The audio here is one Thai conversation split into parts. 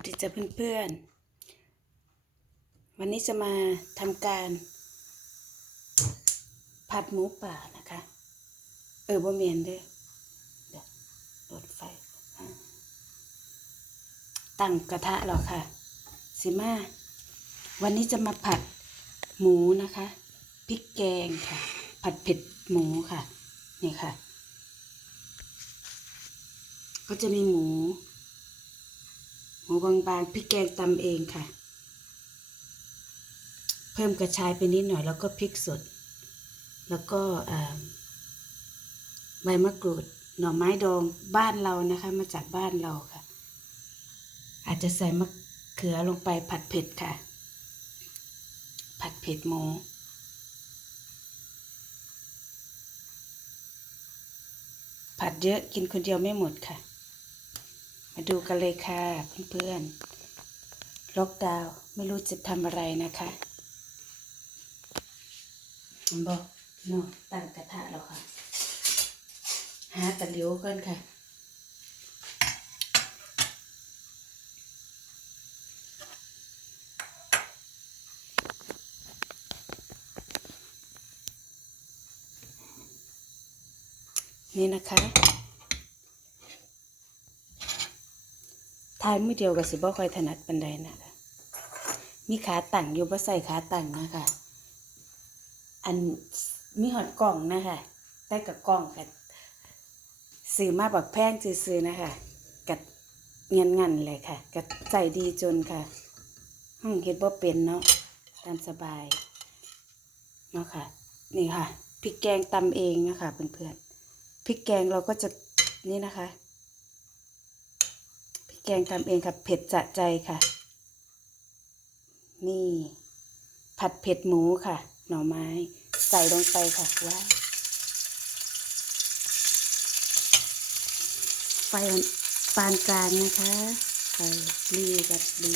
วัสดีจ้ะเพื่อนๆ วันนี้จะมาทำการผัดหมูป่านะคะ เออบ่เมียนเด้อเดี๋ยวรถไฟ ตั้งกระทะแล้วค่ะ สิมา วันนี้จะมาผัดหมูนะคะ พริกแกงค่ะ ผัดเผ็ดหมูค่ะ นี่ค่ะ ก็จะมีหมู หมูบางๆพริกแกงตำเองค่ะ เพิ่มกระชายไปนิดหน่อยแล้วก็พริกสด แล้วก็ใบมะกรูดหน่อไม้ดองบ้านเรานะคะ มาจากบ้านเราค่ะ อาจจะใส่มะเขือลงไปผัดเผ็ดค่ะ ผัดเผ็ดหมูผัดเยอะกินคนเดียวไม่หมดค่ะ มาดูกันเลยค่ะเพื่อนๆ ล็อกดาวน์ไม่รู้จะทำอะไรนะคะบอกนาะตั้งกระทะแล้วค่ะ หาตะลิวก่อนค่ะ นี่นะคะายมือเดียวกับสิบ่ค่อยถนัดปันใดนะคะมีขาตั้งอยู่บ่ใส่ขาตั้งนะคะ อันมีหอดกล่องนะคะแต่กับกล่องกับซื้อมาบักแพงซื้อๆนะคะกับเงียนงันๆเลยค่ะกับใจดีจนค่ะ ห้องเฮ็ดบ่เป็นเนาะตามสบายเนาะค่ะ นี่ค่ะพริกแกงตำเองนะคะเพื่อนๆพริกแกงเราก็จะนี่นะคะ แกงทำเองค่ะ เผ็ดจะใจค่ะ นี่ ผัดเผ็ดหมูค่ะ หน่อไม้ ใส่ลงไปค่ะว้าไฟปานกลางนะคะไฟรีกับรี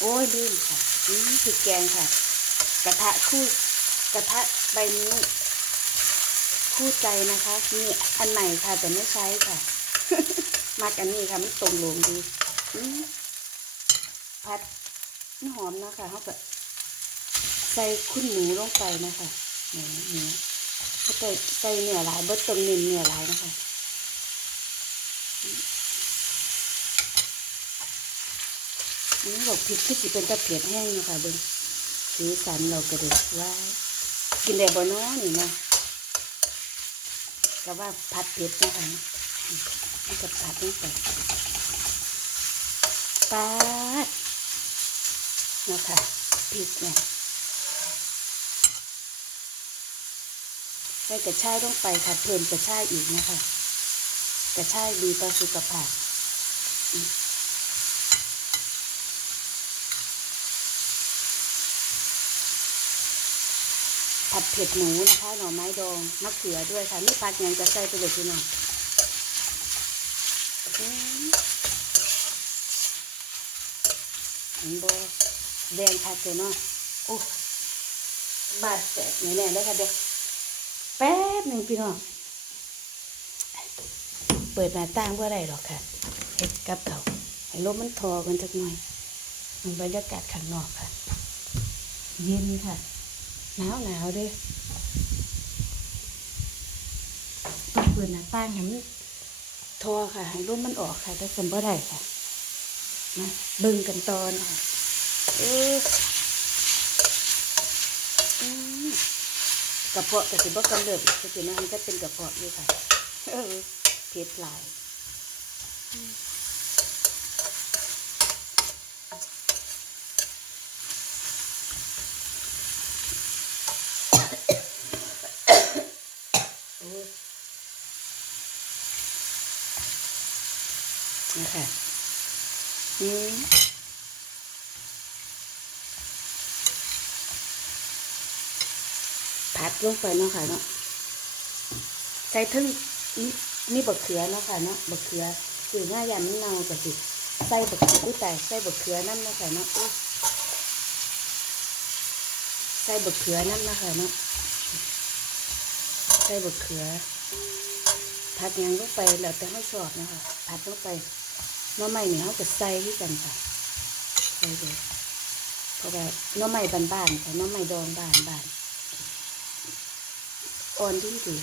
โอ้ยลืมค่ะนี่คือแกงค่ะ กระทะคู่ กระทะใบนี้คู่ใจนะคะ มีอันใหม่ค่ะ แต่ไม่ใช้ค่ะมักอันนี้ค่ะมันตรงลงดีอืมผัดมันหอมนะคะเขาก็ใส่คุณหมูลงไปนะคะเนื้อเนื้อใส่ใส่เนื้อหลายเบิดตรงนื้อเนื้อหลายนะคะนนี้บอกพริกคือสิเป็นตะเพียดแห้งนะคะเบิ้งสีสันเรากระเด็ดว้า กินได้บ่น้อนี่นะก็ว่าผัดเผ็ดนะคะมันจะผัดตั้งแต่ปาดนะคะพริกเนี่ยใส่กระชายลงไปค่ะเพิ่มกระชายอีกนะคะ กระชายดีต่อสุขภาพอืมผัด เผ็ดหมูนะคะ หน่อไม้ดองมะเขือด้วยค่ะนี่ผัดยังจะใส่ไปเลยพี่น้องอืมเห็นบ่แดงผัดเลยเนาะโอ้บาดแตกแน่ๆเลยค่ะเดี๋ยวแป๊บหนึ่งพี่น้องเปิดหน้าต่างเพื่ออะไรหรอกค่ะเฮ็ดกับเขาให้ลมมันทอกันจักหน่อยมันบรรยากาศข้างนอกค่ะ เย็นค่ะ หนาวหนาวเด้ต้องเปิดหน้าต่างให้มันทอค่ะ ให้ลมมันออกค่ะแต่สมบ่ได้ค่ะมาเบิ่งกันตอนค่ะเออกระเพาะแต่สิบ่กำเริบสตินะมันก็เป็นกระเพาะอยู่ค่ะ เออเผ็ดหลายอืมโอ้ยนะคะ ผัดลงไปเนาะค่ะเนาะใส่ทึ่งนี่นี่บักเขือเนาะค่ะเนาะบักเขือคือหน้ายยันเน่าก็สิใส่บักเขืออุ้ยแต่ใส่บักเขือน้ำเนาะค่ะเนาะใส่บักเขือน้ำเนาะค่ะเนาะใส่บะเขือผัดยังลงไปแล้วแต่เขาชอบนะคะผัดลงไป น้อไม้นี่เขาจะใส่ที่กันค่ะใส่เลยเพราะว่าน้อไม้บ้านๆค่ะน้อไม้ดองบ้านๆอ่อนดีดี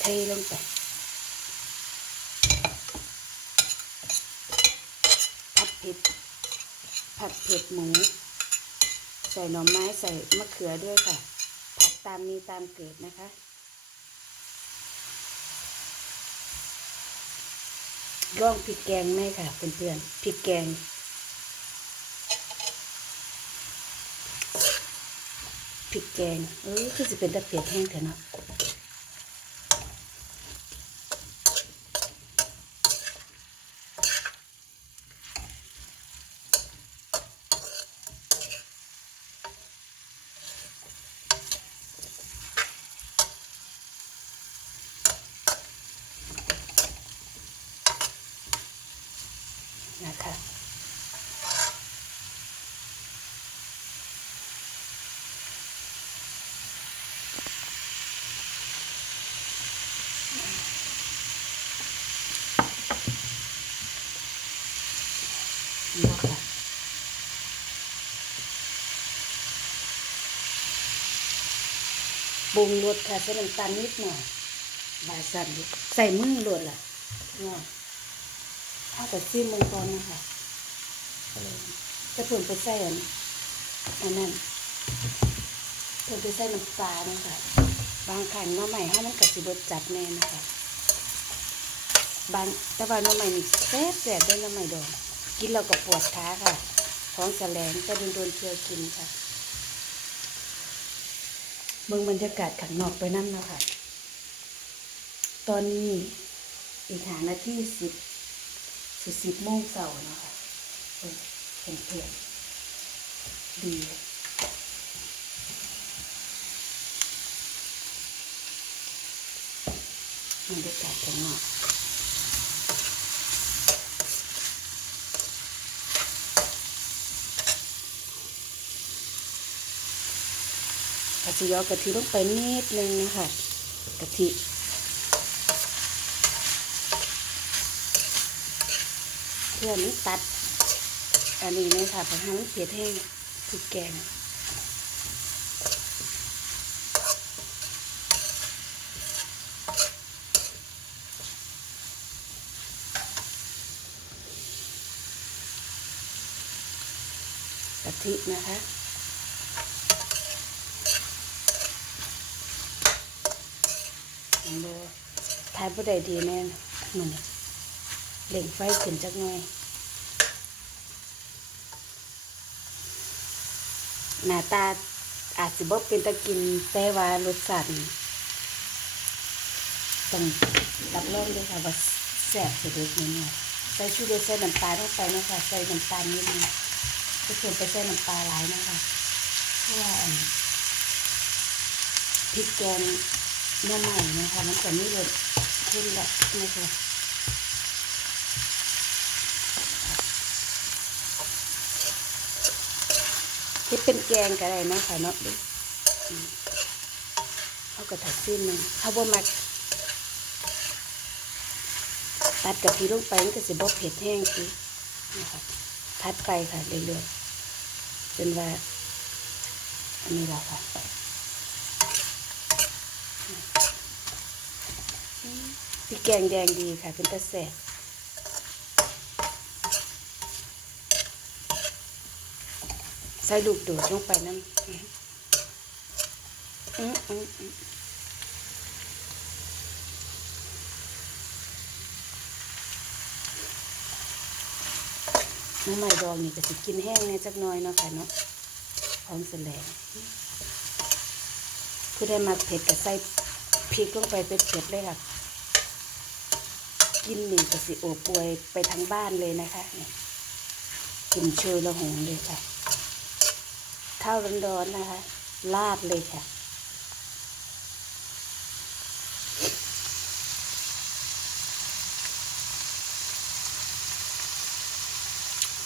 เทลงไปผัดเผ็ดผัดเผ็ดหมู ส่หน่อไม้ใส่มะเขือด้วยค่ะ ผัดตามมีตามเกิดนะคะ ลองพริกแกงไหมค่ะเพื่อนๆพริกแกงพริกแกงเออคือจะเป็นตะเพียดแห้งเถอะเนาะ นี่ค่ะปรุงรสค่ะใส่น้ำตาลนิดหน่อยบายสั่นใส่มือรสล่ะเนาะเอาแต่ซีมังกรนะคะจะเพิ่มไปใส่อันอันนั้นเพิ่มไปใส่น้ำปลานะคะบางครั้งน้อใหม่ให้มันกับสิบดจัดแน่นะคะบางแต่ว่าน้อใหม่นี่แซ่บแซ่บด้วยหน้อใหม่ดอง กินเราก็ปวดขาค่ะท้องแสลงแต่โดนๆเชื่อกินค่ะเบิ่งบรรยากาศข้างนอกไปนั่นแล้วค่ะ ตอนนี้อีกหานาทีสิบสิสิบโมงเสาร์นะค่ะเห็นเพื่อนดีบรรยากาศข้างนอก กะทิยอกะทิลงไปนิดนึงนะคะกะทิเพื่อนี้ตัด อันนี้เลยค่ะเพราะให้มันเผ็ดแห้งพริกแกงกะทินะคะลองดู ทายผู้ใดดีแน่มันนี่เล่งไฟขึ้นจักหน่อยหน้าตาอาจสิบ่เป็นตะกินแต่ว่ารสชาติต้องรับรองด้วยค่ะว่าแซ่บสุดเลยเนี่ยใส่ชูรสใส่น้ำตาลลงไปนะคะใส่น้ำตาลนิดนึงทุกคนไปใส่น้ำปลาหลายนะคะเพราะว่าพริกแกงเนื้อใหม่นะคะมันจะนี่เลย ขึ้นและนะคะที่เป็นแกงก็ได้นะค่ะเนาะดูเขาก็ถัดซีนหนึ่งเขาบ่มักตัดกับพีลงไปมันก็สิบ่เผ็ดแห้งสินะคะทัดไปค่ะเรื่อยๆจนว่า อันนี้แหละค่ะ พี่แกงแดงดีค่ะเป็นตะแสบใส่ลูกโดดลงไปนั่นอืมอืมอืมน้ำใหม่ดองนี่ก็สิกินแห้งแน่จักน้อยเนาะค่ะเนาะพร้อมแสลงผู้ได้มาเผ็ดก็ใส่พริกลงไปเป็นเผ็ดเลยค่ะ กินนี่ก็สิโอบป่วยไปทั้งบ้านเลยนะคะเนี่ยกินโชยละหงเลยค่ะข้าวร้อนๆนะคะลาดเลยค่ะ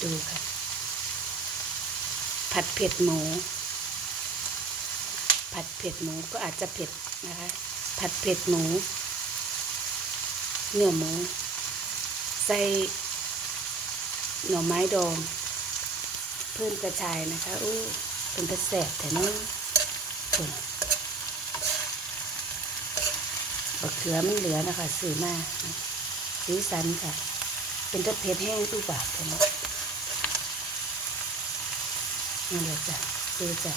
ดูค่ะ ผัดเผ็ดหมู ผัดเผ็ดหมูก็อาจจะเผ็ดนะคะ ผัดเผ็ดหมู เนื้อหมู ใส่หน่อไม้ดองเพิ่มกระชายนะคะอู้เป็นกระแสบแต่น้องคนบักเขือมันเหลือนะคะซื้อมาสีสันค่ะ เป็นกระเพ็ดแห้งตู้บาทแต่เนาะนั่นแหละจ้ะดูจ้ะ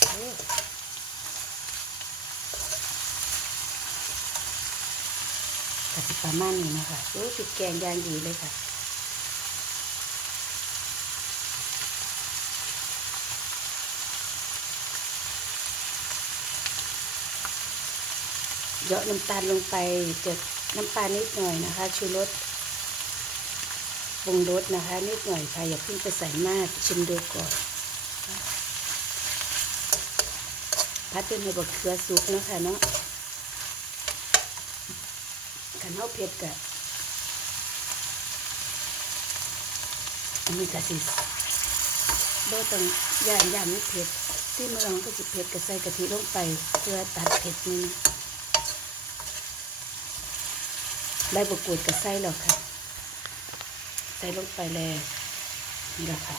โอ้กะสิ ประมาณนี้นะคะโอ้ติดแกงยางดีเลยค่ะเหยาะน้ำตาลลงไปเจ็ดน้ำตาลนิดหน่อยนะคะ ชูรสปรุงรสนะคะ นิดหน่อยค่ะอย่าเพิ่งไปใส่มากชิมดูก่อนพัดจนให้บดเกลือสุกนะคะเนาะ นเท้าเผ็ดกะอันนี้กะสิบ่ต้องย่านย่านไม่เผ็ดที่มาลองก็สิเผ็ดก็ใส่กะทิลงไปเพื่อตัดเผ็ดนี่นะใบบกรูดกับไส้แล้วค่ะ ใส่ลงไปเลยนี่แหละค่ะ